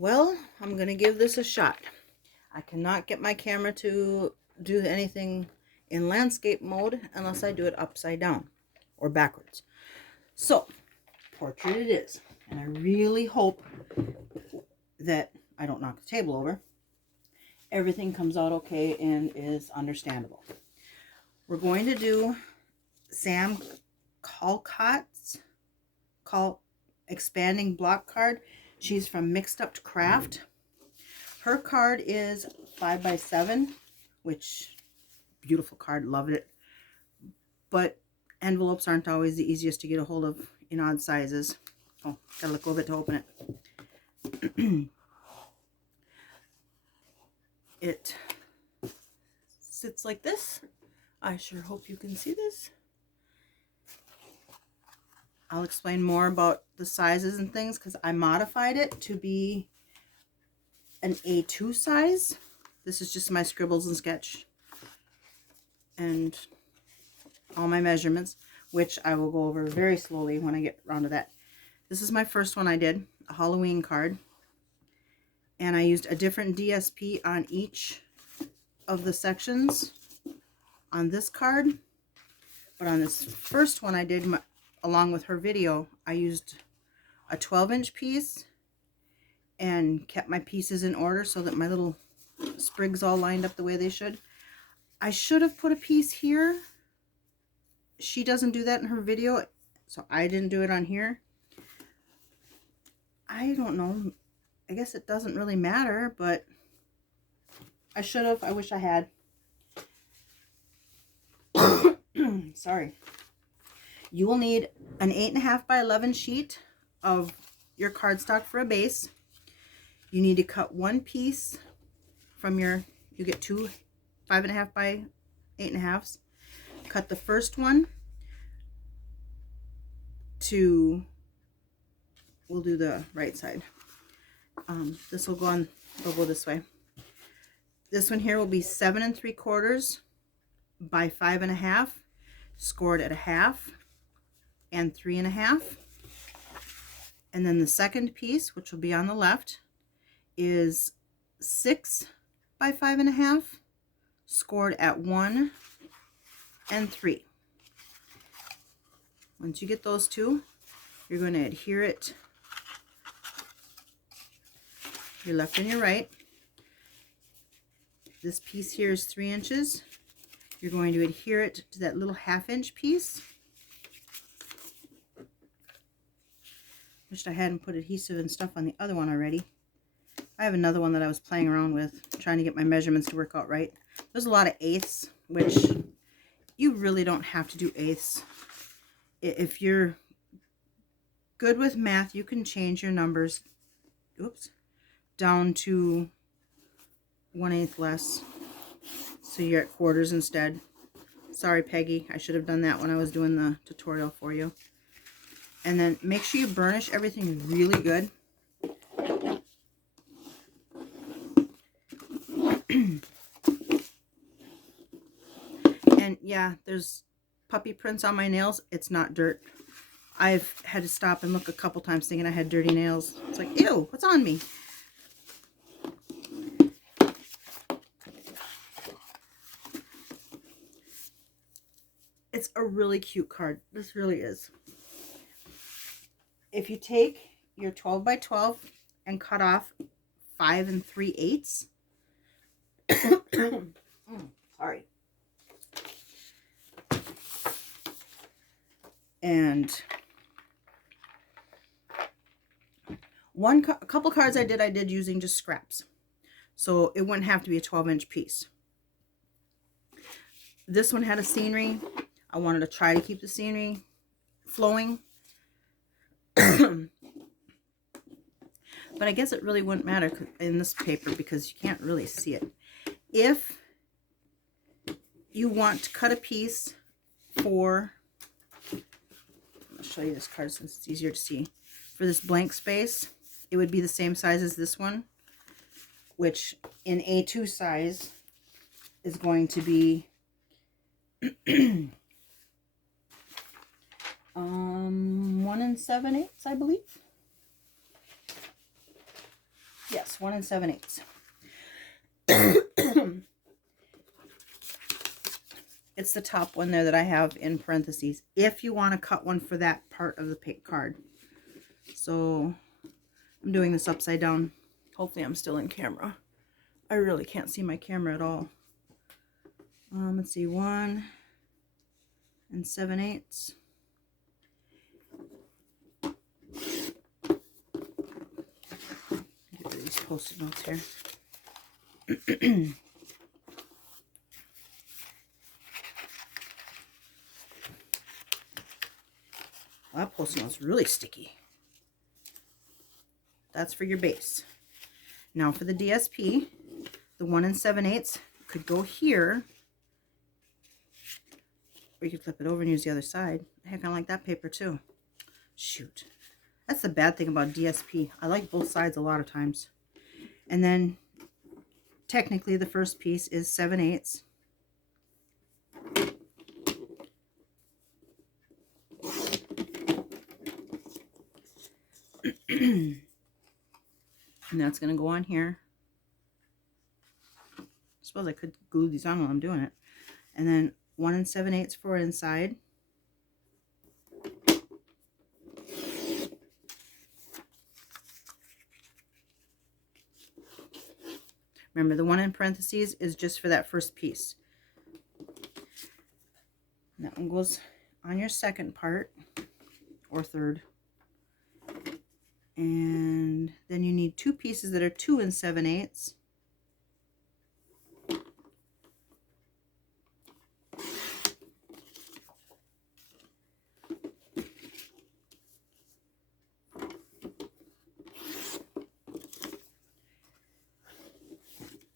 Well, I'm going to give this a shot. I cannot get my camera to do anything in landscape mode unless I do it upside down or backwards. So, portrait it is. And I really hope that I don't knock the table over. Everything comes out okay and is understandable. We're going to do Sam Calcott's expanding block card. She's from Mixed Up Craft. Her card is 5x7, which beautiful card, loved it. But envelopes aren't always the easiest to get a hold of in odd sizes. Oh, gotta let go of it to open it. It sits like this. I sure hope you can see this. I'll explain more about the sizes and things because I modified it to be an A2 size. This is just my scribbles and sketch and all my measurements, which I will go over very slowly when I get around to that. This is my first one I did, a Halloween card. And I used a different DSP on each of the sections on this card. But on this first one I did, along with her video, I used a 12-inch piece and kept my pieces in order so that my little sprigs all lined up the way they should. I should have put a piece here. She doesn't do that in her video, so I didn't do it on here. I don't know. I guess it doesn't really matter, but I should have. I wish I had. Sorry. You will need an 8.5 by 11 sheet of your cardstock for a base. You need to cut one piece from you get two 5.5 by 8.5s. Cut the first one to, we'll do the right side. This will go this way. This one here will be 7 3/4 by 5.5, scored at 1/2 and 3.5. And then the second piece, which will be on the left, is 6 by 5.5, scored at 1 and 3. Once you get those two, you're going to adhere it, your left and your right. This piece here is 3 inches. You're going to adhere it to that little 1/2-inch piece. Wished I hadn't put adhesive and stuff on the other one already. I have another one that I was playing around with, trying to get my measurements to work out right. There's a lot of eighths, which you really don't have to do eighths. If you're good with math, you can change your numbers, down to 1/8 less. So you're at quarters instead. Sorry, Peggy. I should have done that when I was doing the tutorial for you. And then make sure you burnish everything really good. And yeah, there's puppy prints on my nails. It's not dirt. I've had to stop and look a couple times thinking I had dirty nails. It's like, ew, what's on me? It's a really cute card. This really is. If you take your 12 by 12 and cut off 5 3/8, sorry, and a couple cards I did using just scraps, so it wouldn't have to be a 12-inch piece. This one had a scenery. I wanted to try to keep the scenery flowing. But I guess it really wouldn't matter in this paper because you can't really see it. If you want to cut a piece for, I'll show you this card since it's easier to see. For this blank space, it would be the same size as this one, which in A2 size is going to be 1 7/8, I believe. Yes, 1 7/8. It's the top one there that I have in parentheses, if you want to cut one for that part of the card. So I'm doing this upside down. Hopefully I'm still in camera. I really can't see my camera at all. Let's see, 1 7/8. Get rid of these Post-it notes here. Well, that Post-it note's really sticky. That's for your base. Now for the DSP, the 1 7/8 could go here, or you could flip it over and use the other side. Heck, I like that paper too. Shoot. That's the bad thing about DSP. I like both sides a lot of times. And then technically the first piece is 7/8. And that's going to go on here. I suppose I could glue these on while I'm doing it. And then 1 7/8 for inside. Remember, the 1 in parentheses is just for that first piece. And that one goes on your second part, or third. And then you need 2 pieces that are 2 7/8.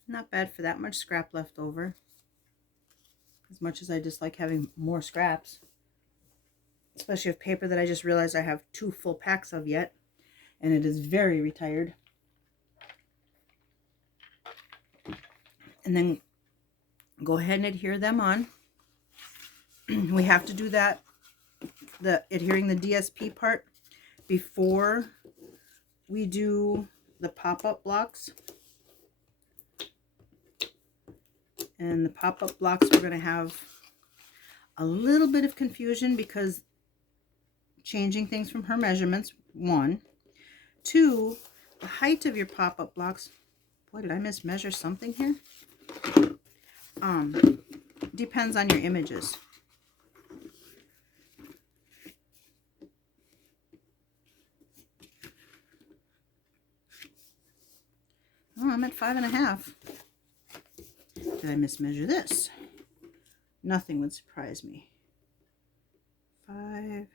Not bad for that much scrap left over. As much as I dislike having more scraps. Especially with paper that I just realized I have 2 full packs of yet. And it is very retired. And then go ahead and adhere them on. We have to do that, adhering the DSP part, before we do the pop-up blocks. And the pop-up blocks, we're going to have a little bit of confusion because changing things from her measurements, 1. 2, the height of your pop-up blocks. Boy, did I mismeasure something here? Depends on your images. Oh, I'm at 5.5. Did I mismeasure this? Nothing would surprise me. 5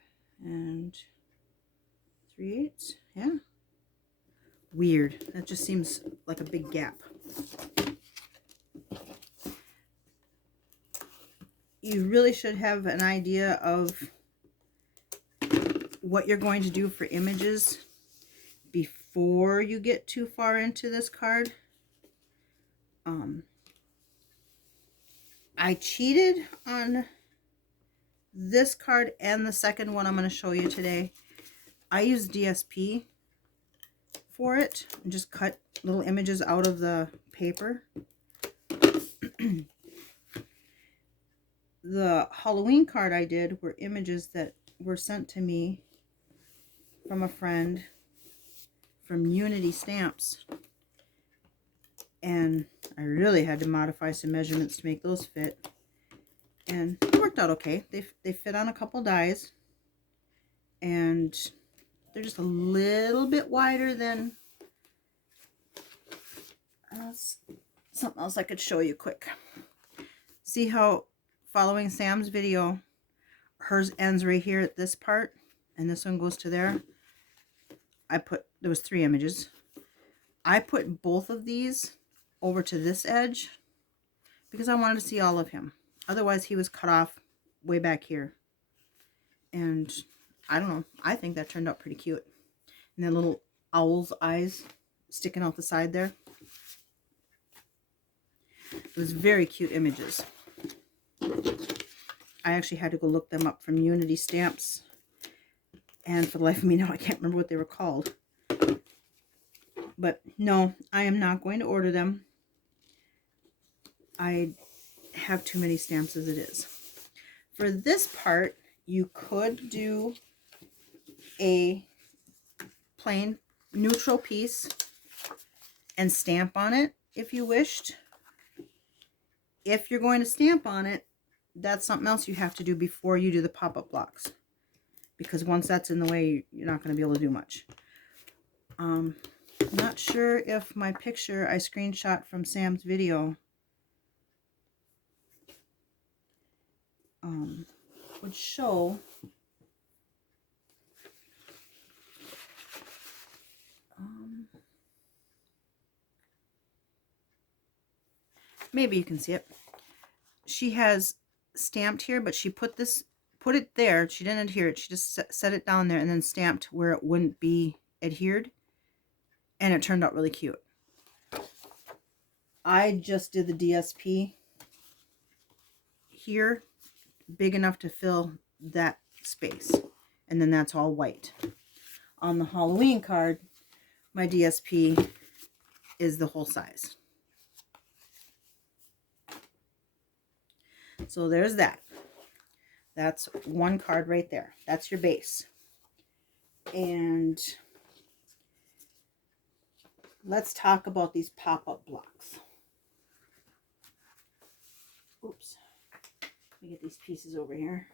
3/8. Yeah. Weird. That just seems like a big gap. You really should have an idea of what you're going to do for images before you get too far into this card. I cheated on this card and the second one I'm going to show you today. I used DSP for it and just cut little images out of the paper. The Halloween card I did were images that were sent to me from a friend from Unity Stamps. And I really had to modify some measurements to make those fit. And it worked out okay. They fit on a couple dies. And they're just a little bit wider than something else I could show you quick. See how following Sam's video, hers ends right here at this part, and this one goes to there. There was 3 images. I put both of these over to this edge because I wanted to see all of him. Otherwise, he was cut off way back here. And I don't know. I think that turned out pretty cute. And then little owl's eyes sticking out the side there. It was very cute images. I actually had to go look them up from Unity Stamps. And for the life of me now, I can't remember what they were called. But no, I am not going to order them. I have too many stamps as it is. For this part, you could do a plain neutral piece and stamp on it if you wished. If you're going to stamp on it, that's something else you have to do before you do the pop-up blocks, because once that's in the way, you're not going to be able to do much. Not sure if my picture I screenshot from Sam's video would show. Maybe you can see it. She has stamped here, but she put it there. She didn't adhere it. She just set it down there and then stamped where it wouldn't be adhered. And it turned out really cute. I just did the DSP here, big enough to fill that space. And then that's all white. On the Halloween card, my DSP is the whole size. So there's that. That's one card right there. That's your base. And let's talk about these pop-up blocks. Oops. Let me get these pieces over here.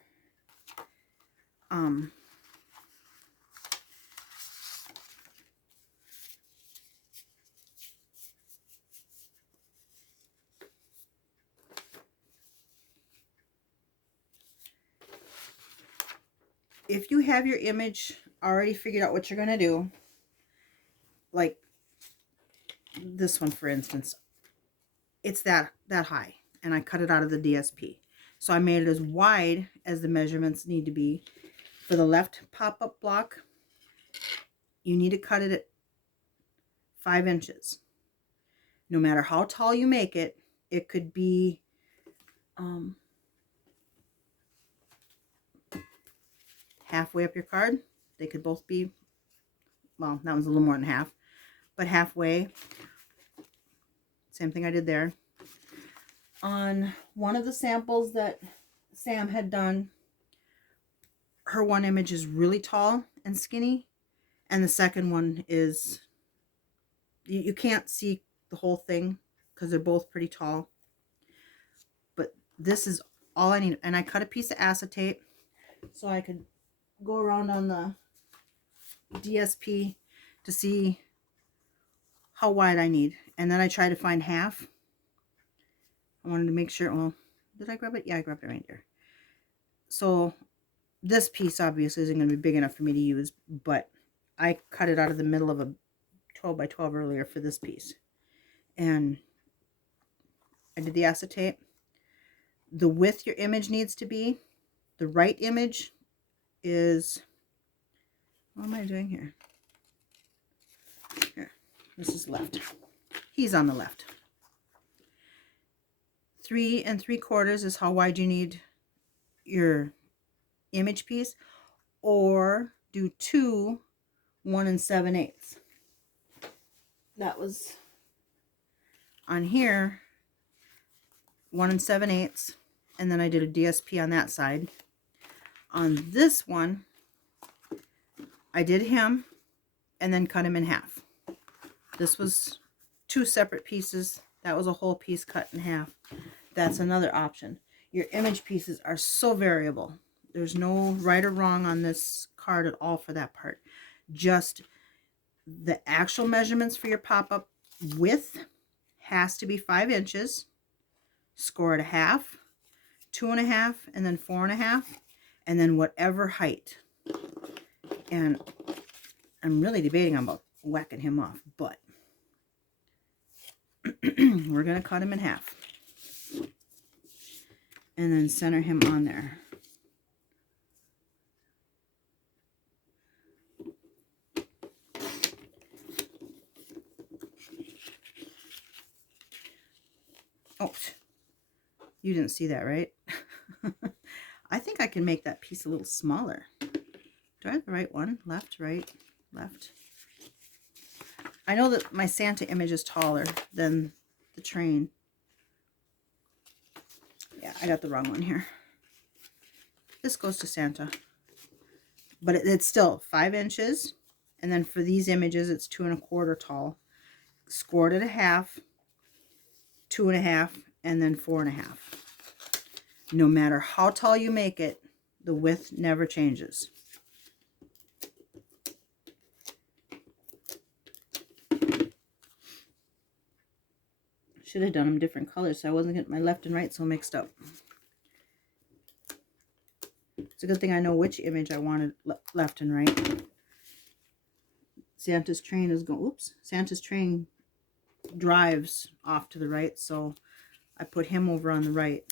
If you have your image already figured out what you're going to do, like this one, for instance, it's that high, and I cut it out of the DSP. So I made it as wide as the measurements need to be. For the left pop-up block, you need to cut it at 5 inches. No matter how tall you make it, it could be halfway up your card. They could both be, well, that one's a little more than half, but halfway. Same thing I did there. On one of the samples that Sam had done, her one image is really tall and skinny, and the second one is, you can't see the whole thing because they're both pretty tall. But this is all I need. And I cut a piece of acetate so I could go around on the DSP to see how wide I need. And then I try to find half. I wanted to make sure, well, did I grab it? Yeah, I grabbed it right there. So this piece obviously isn't going to be big enough for me to use, but I cut it out of the middle of a 12 by 12 earlier for this piece. And I did the acetate. The width your image needs to be, the right image is, what am I doing here? Here, this is left. He's on the left. 3 3/4 is how wide you need your image piece, or do 2 1 7/8. That was on here 1 7/8, and then I did a DSP on that side. On this one, I did him and then cut him in half. This was 2 separate pieces. That was a whole piece cut in half. That's another option. Your image pieces are so variable. There's no right or wrong on this card at all for that part. Just the actual measurements for your pop-up width has to be 5 inches. Score it a half, 2 1/2, and then 4 1/2, and then whatever height. And I'm really debating about whacking him off, but we're going to cut him in half. And then center him on there. Oh, you didn't see that, right? I think I can make that piece a little smaller. Do I have the right one? Left, right, left. I know that my Santa image is taller than the train. Yeah, I got the wrong one here. This goes to Santa. But it's still 5 inches. And then for these images, it's 2 1/4 tall. Scored at 1/2, 2 1/2, and then 4 1/2. No matter how tall you make it, the width never changes. Should have done them different colors so I wasn't getting my left and right so mixed up. It's a good thing I know which image I wanted left and right. Santa's train is going, oops, Santa's train drives off to the right, so I put him over on the right.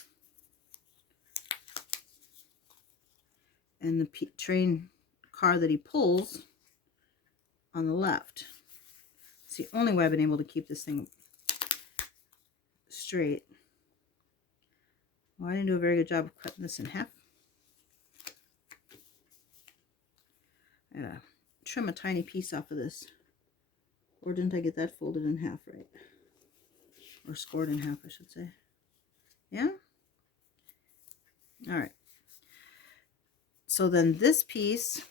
And the train car that he pulls on the left. It's the only way I've been able to keep this thing straight. Well, I didn't do a very good job of cutting this in half. I gotta trim a tiny piece off of this. Or didn't I get that folded in half right? Or scored in half, I should say. Yeah? All right. So then this piece,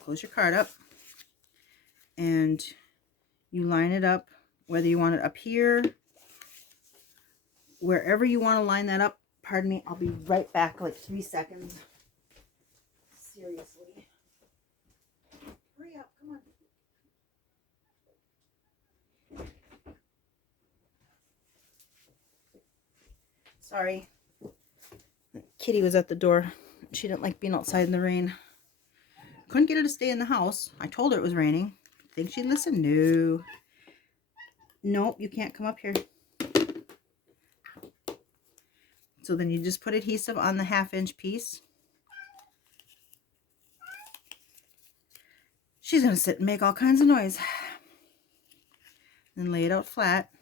close your card up, and you line it up, whether you want it up here, wherever you want to line that up. Pardon me, I'll be right back, like 3 seconds. Seriously. Hurry up, come on. Sorry. Kitty was at the door. She didn't like being outside in the rain. Couldn't get her to stay in the house. I told her it was raining. Think she'd listen? No. Nope, you can't come up here. So then you just put adhesive on the 1/2 inch piece. She's going to sit and make all kinds of noise. Then lay it out flat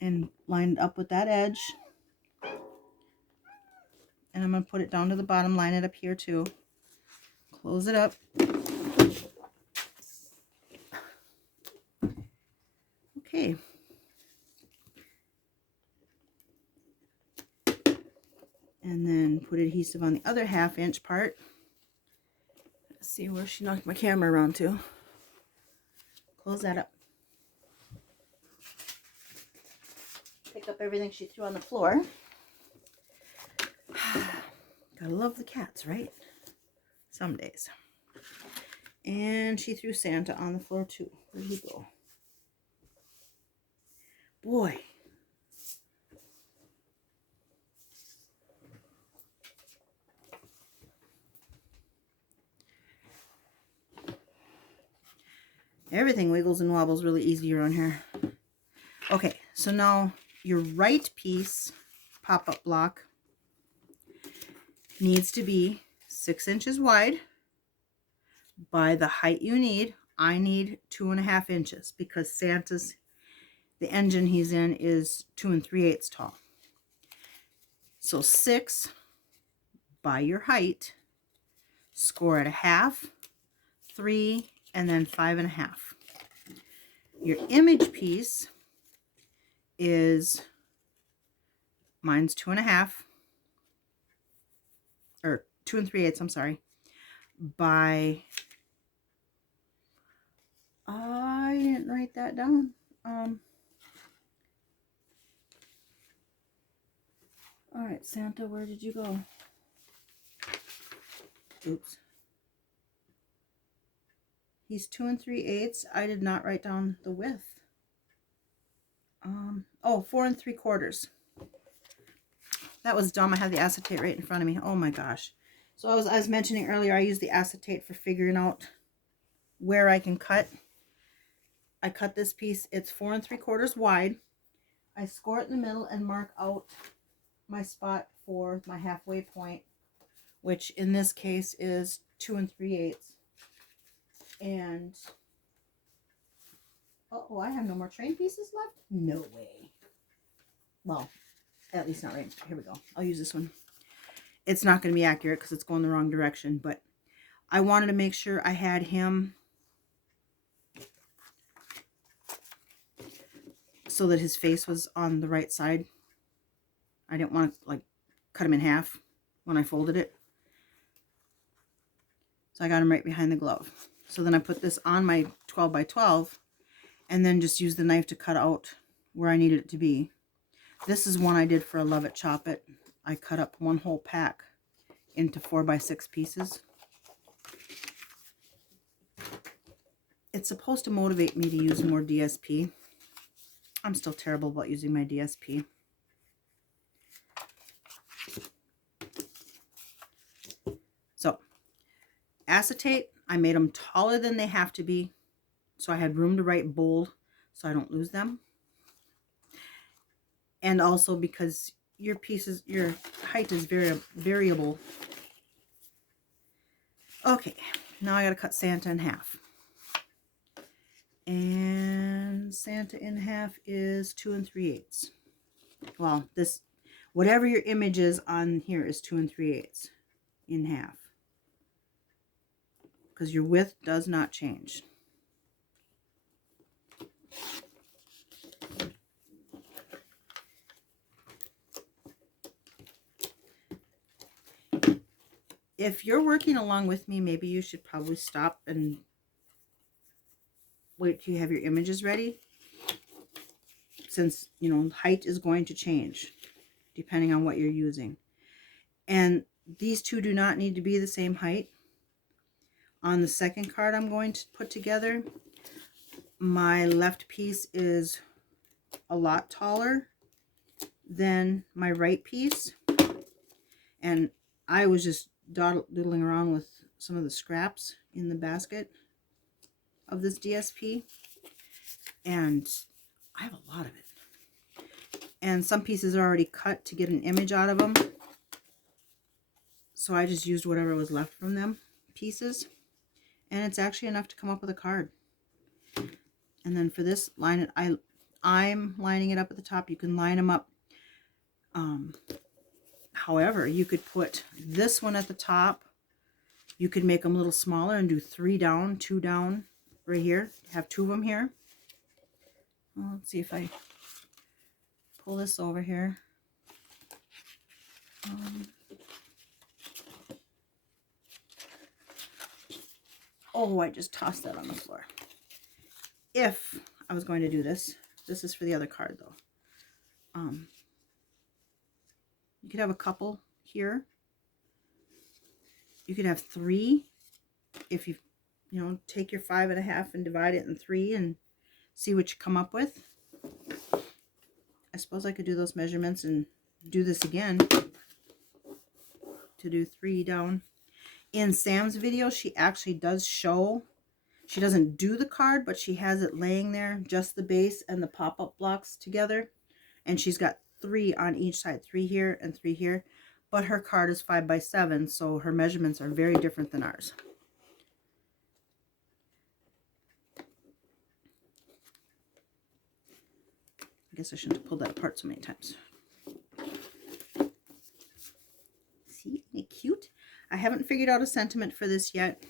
and line it up with that edge. And I'm going to put it down to the bottom, line it up here too. Close it up. Okay. And then put adhesive on the other 1/2 inch part. Let's see where she knocked my camera around to. Close that up. Pick up everything she threw on the floor. Gotta love the cats, right? Some days. And she threw Santa on the floor too. Where'd he go? Boy. Everything wiggles and wobbles really easy around here. Okay, so now your right piece pop-up block needs to be 6 inches wide by the height you need. I need 2 1/2 inches because Santa's, the engine he's in is 2 3/8 tall. So 6 by your height, score at 1/2, 3, and then 5 1/2. Your image piece is, mine's 2 1/2, or 2 3/8, I'm sorry, by, I didn't write that down. All right, Santa, where did you go? Oops. He's 2 3/8. I did not write down the width. Oh, 4 3/4. That was dumb. I had the acetate right in front of me. Oh my gosh. So I was mentioning earlier, I use the acetate for figuring out where I can cut. I cut this piece. It's 4 3/4 wide. I score it in the middle and mark out my spot for my halfway point, which in this case is 2 3/8. And oh, I have no more train pieces left? No way. Well, at least not right. Here we go. I'll use this one. It's not going to be accurate because it's going the wrong direction, but I wanted to make sure I had him so that his face was on the right side. I didn't want to like cut him in half when I folded it. So I got him right behind the glove. So then I put this on my 12 by 12 and then just use the knife to cut out where I needed it to be. This is one I did for a Love It Chop It. I cut up one whole pack into 4 by 6 pieces. It's supposed to motivate me to use more DSP. I'm still terrible about using my DSP. So, acetate, I made them taller than they have to be, so I had room to write bold so I don't lose them. And also because your pieces, your height is variable. Okay, now I gotta cut Santa in half. And Santa in half is 2 3/8. Well, this, whatever your image is on here is 2 3/8 in half. Because your width does not change. If you're working along with me, maybe you should probably stop and wait till you have your images ready. Since, you know, height is going to change depending on what you're using. And these two do not need to be the same height. On the second card I'm going to put together, my left piece is a lot taller than my right piece. And I was just doodling around with some of the scraps in the basket of this DSP. And I have a lot of it. And some pieces are already cut to get an image out of them. So I just used whatever was left from them pieces. And it's actually enough to come up with a card. And then for this, line it. I'm lining it up at the top. You can line them up. However, you could put this one at the top. You could make them a little smaller and do 3 down, 2 down right here. Have 2 of them here. Well, let's see if I pull this over here. Oh, I just tossed that on the floor. If I was going to do this, this is for the other card though. You could have a couple here. You could have 3 if you know, take your 5.5 and divide it in 3 and see what you come up with. I suppose I could do those measurements and do this again to do 3 down. In Sam's video, she actually does show, she doesn't do the card, but she has it laying there, just the base and the pop-up blocks together. And she's got 3 on each side, 3 here and 3 here. But her card is 5 by 7, so her measurements are very different than ours. I guess I shouldn't have pulled that apart so many times. See, isn't it cute? I haven't figured out a sentiment for this yet,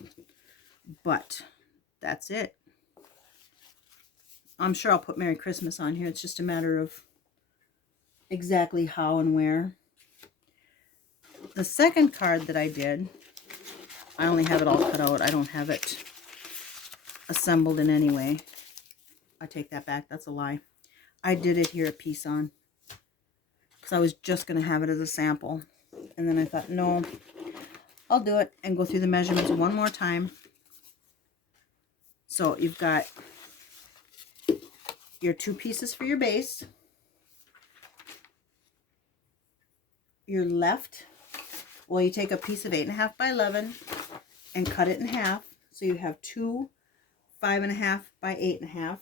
but that's it. I'm sure I'll put Merry Christmas on here. It's just a matter of exactly how and where. The second card that I did, I only have it all cut out. I don't have it assembled in any way. I take that back. That's a lie. I did it here a piece on because I was just going to have it as a sample. And then I thought, no, I'll do it and go through the measurements one more time. So you've got your 2 pieces for your base. Your left, well, you take a piece of 8.5 by 11 and cut it in half. So you have 2 5.5 by 8.5.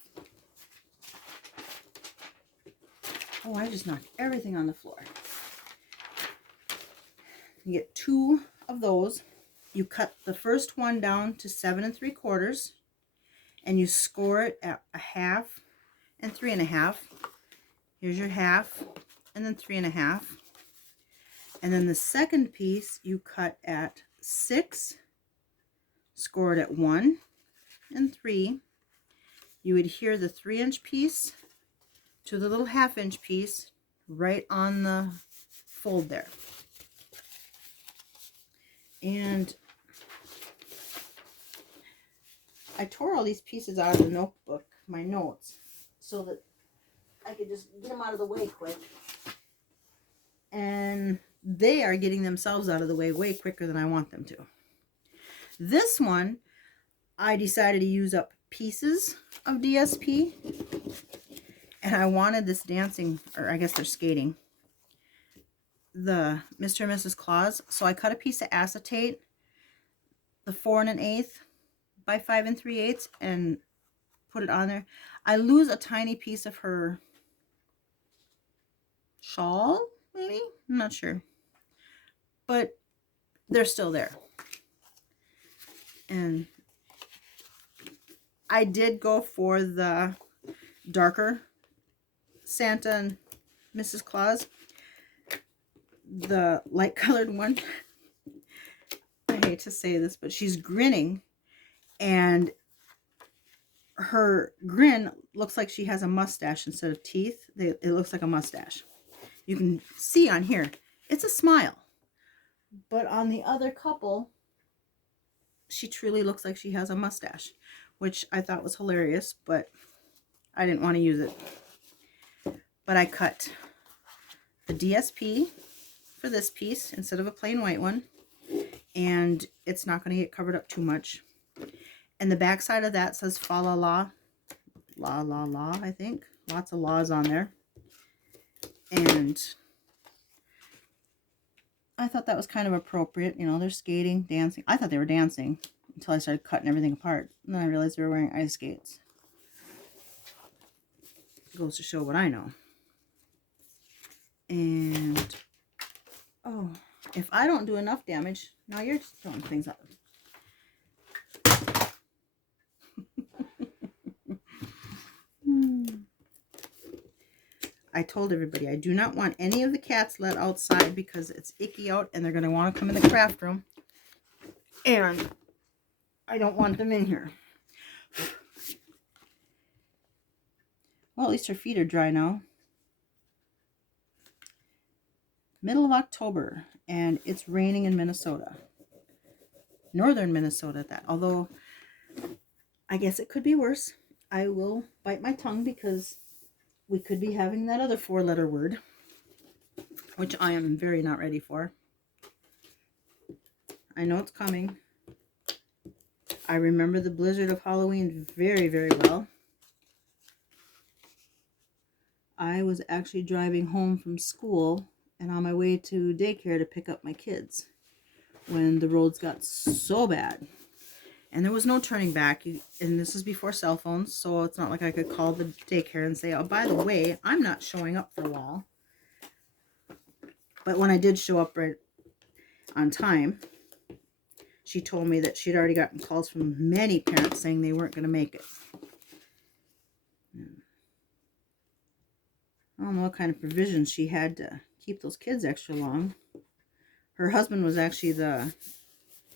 Oh, I just knocked everything on the floor. You get 2 of those. You cut the first one down to 7 3/4, and you score it at 1/2 and 3.5. Here's your 1/2 and then 3.5. And then the second piece you cut at 6, score it at 1 and 3. You adhere the 3-inch piece to the little 1/2 inch piece right on the fold there. And I tore all these pieces out of the notebook, my notes, so that I could just get them out of the way quick. And they are getting themselves out of the way quicker than I want them to. This one, I decided to use up pieces of DSP. And I wanted this dancing, or I guess they're skating, the Mr. and Mrs. Claus. So I cut a piece of acetate, the 4 1/8 by 5 3/8, and put it on there. I lose a tiny piece of her shawl, maybe? I'm not sure. But they're still there. And I did go for the darker Santa and Mrs. Claus. The light colored one, I hate to say this, but she's grinning, and her grin looks like she has a mustache instead of teeth. It looks like a mustache. You can see on here, it's a smile. But on the other couple, she truly looks like she has a mustache, which I thought was hilarious, but I didn't want to use it. But I cut the DSP for this piece instead of a plain white one, and it's not going to get covered up too much. And the back side of that says fa la la, la la la, I think. Lots of laws on there. And I thought that was kind of appropriate. You know, they're skating, dancing. I thought they were dancing until I started cutting everything apart. And then I realized they were wearing ice skates. Goes to show what I know. And, oh, if I don't do enough damage, now you're just throwing things up. I told everybody I do not want any of the cats let outside because it's icky out and they're going to want to come in the craft room. And I don't want them in here. Well, at least her feet are dry now. Middle of October, and it's raining in Minnesota. Northern Minnesota at that. Although, I guess it could be worse. I will bite my tongue because we could be having that other 4-letter word, which I am very not ready for. I know it's coming. I remember the blizzard of Halloween very, very well. I was actually driving home from school and on my way to daycare to pick up my kids when the roads got so bad. And there was no turning back. And this is before cell phones, so it's not like I could call the daycare and say, oh, by the way, I'm not showing up for a while. But when I did show up right on time, she told me that she'd already gotten calls from many parents saying they weren't going to make it. I don't know what kind of provisions she had to keep those kids extra long. Her husband was actually the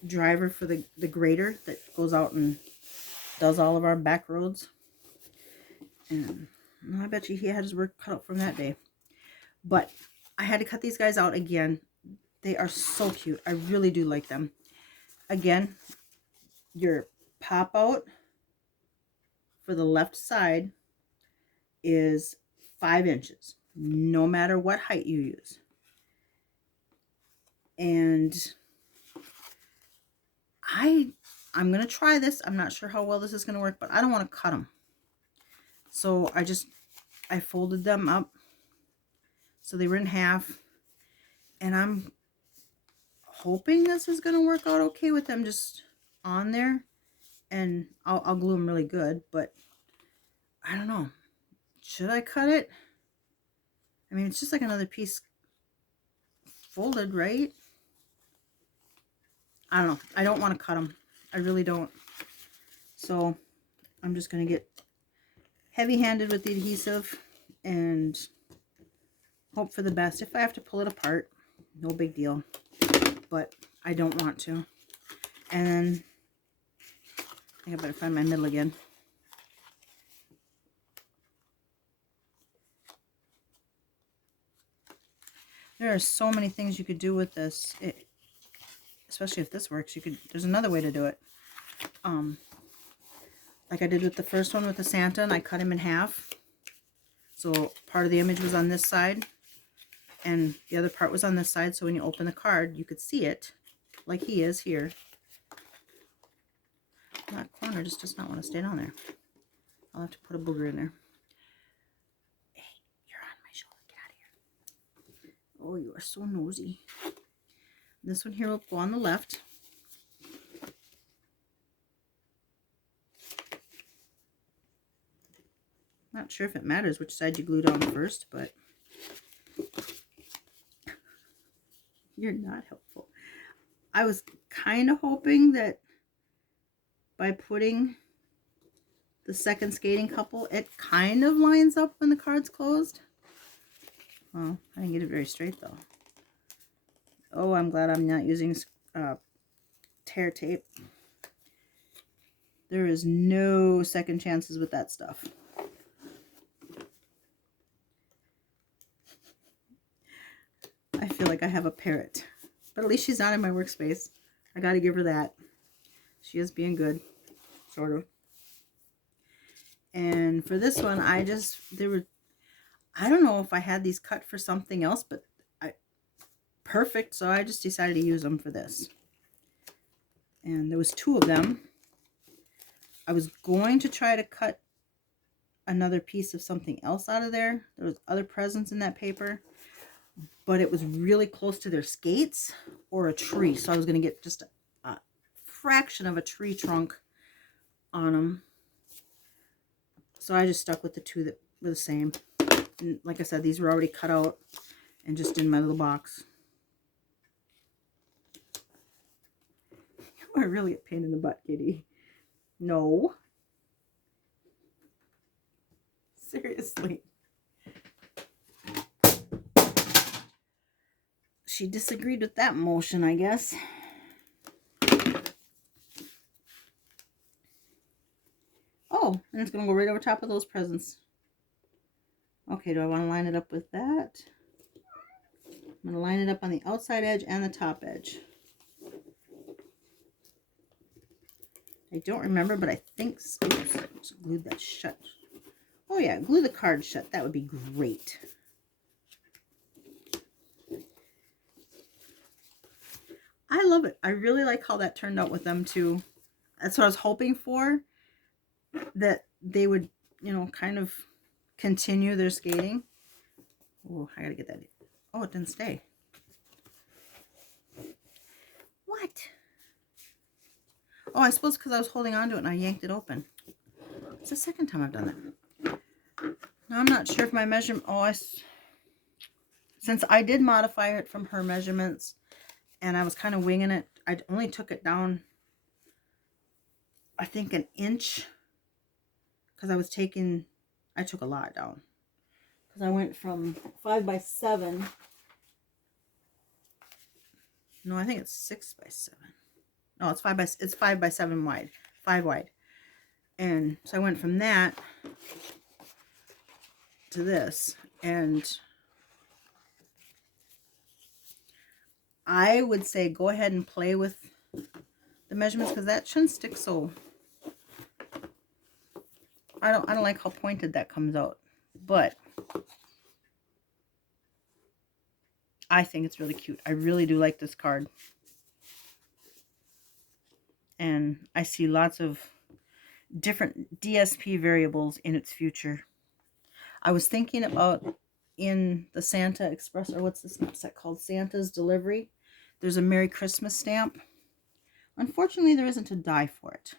driver for the grader that goes out and does all of our back roads. And I bet you he had his work cut out from that day. But I had to cut these guys out again. They are so cute. I really do like them. Again, your pop out for the left side is 5 inches, no matter what height you use. And I'm going to try this. I'm not sure how well this is going to work, but I don't want to cut them. So I folded them up so they were in half. And I'm hoping this is going to work out okay with them just on there. And I'll glue them really good, but I don't know. Should I cut it? I mean, it's just like another piece folded, right? I don't know. I don't want to cut them. I really don't. So I'm just going to get heavy-handed with the adhesive and hope for the best. If I have to pull it apart, no big deal. But I don't want to. And then I think I better find my middle again. There are so many things you could do with this. Especially if this works, there's another way to do it. Like I did with the first one with the Santa, and I cut him in half. So part of the image was on this side, and the other part was on this side. So when you open the card, you could see it like he is here. That corner just does not want to stay down there. I'll have to put a booger in there. Hey, you're on my shoulder. Get out of here. Oh, you are so nosy. This one here will go on the left. Not sure if it matters which side you glue down first, but you're not helpful. I was kind of hoping that by putting the second skating couple, it kind of lines up when the card's closed. Well, I didn't get it very straight though. Oh, I'm glad I'm not using tear tape. There is no second chances with that stuff. I feel like I have a parrot, but at least she's not in my workspace. I got to give her that. She is being good, sort of. And for this one, I don't know if I had these cut for something else, but perfect. So I just decided to use them for this. And there was 2 of them. I was going to try to cut another piece of something else out of there. There was other presents in that paper, but it was really close to their skates or a tree. So I was going to get just a fraction of a tree trunk on them. So I just stuck with the 2 that were the same. And like I said, these were already cut out and just in my little box. You are really a pain in the butt, kitty. No. Seriously. She disagreed with that motion, I guess. Oh, and it's going to go right over top of those presents. Okay, do I want to line it up with that? I'm going to line it up on the outside edge and the top edge. I don't remember, but I think, oops, just glued that shut. Oh yeah, glue the card shut. That would be great. I love it. I really like how that turned out with them too. That's what I was hoping for, that they would, you know, kind of continue their skating. Oh, I gotta get that. Oh, it didn't stay. What? Oh, I suppose because I was holding on to it and I yanked it open. It's the second time I've done that. Now I'm not sure if my measurement, since I did modify it from her measurements and I was kind of winging it, I only took it down, I think, 1 inch, because I took a lot down. Because I went from 5 by 7. No, I think it's 6 by 7. No, it's 5 by 7 wide. 5 wide. And so I went from that to this. And I would say go ahead and play with the measurements, because that shouldn't stick so. I don't like how pointed that comes out. But I think it's really cute. I really do like this card. And I see lots of different DSP variables in its future. I was thinking about in the Santa Express, or what's this set called? Santa's Delivery. There's a Merry Christmas stamp. Unfortunately, there isn't a die for it.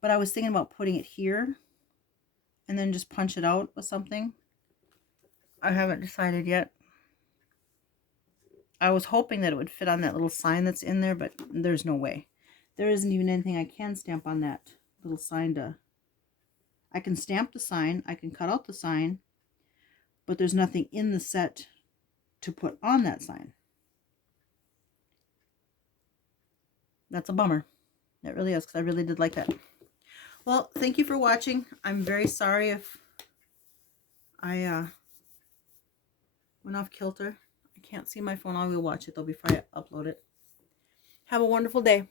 But I was thinking about putting it here and then just punch it out with something. I haven't decided yet. I was hoping that it would fit on that little sign that's in there, but there's no way. There isn't even anything I can stamp on that little sign. I can stamp the sign, I can cut out the sign, but there's nothing in the set to put on that sign. That's a bummer. It really is, because I really did like that. Well, thank you for watching. I'm very sorry if I went off kilter. I can't see my phone, I will watch it though before I upload it. Have a wonderful day.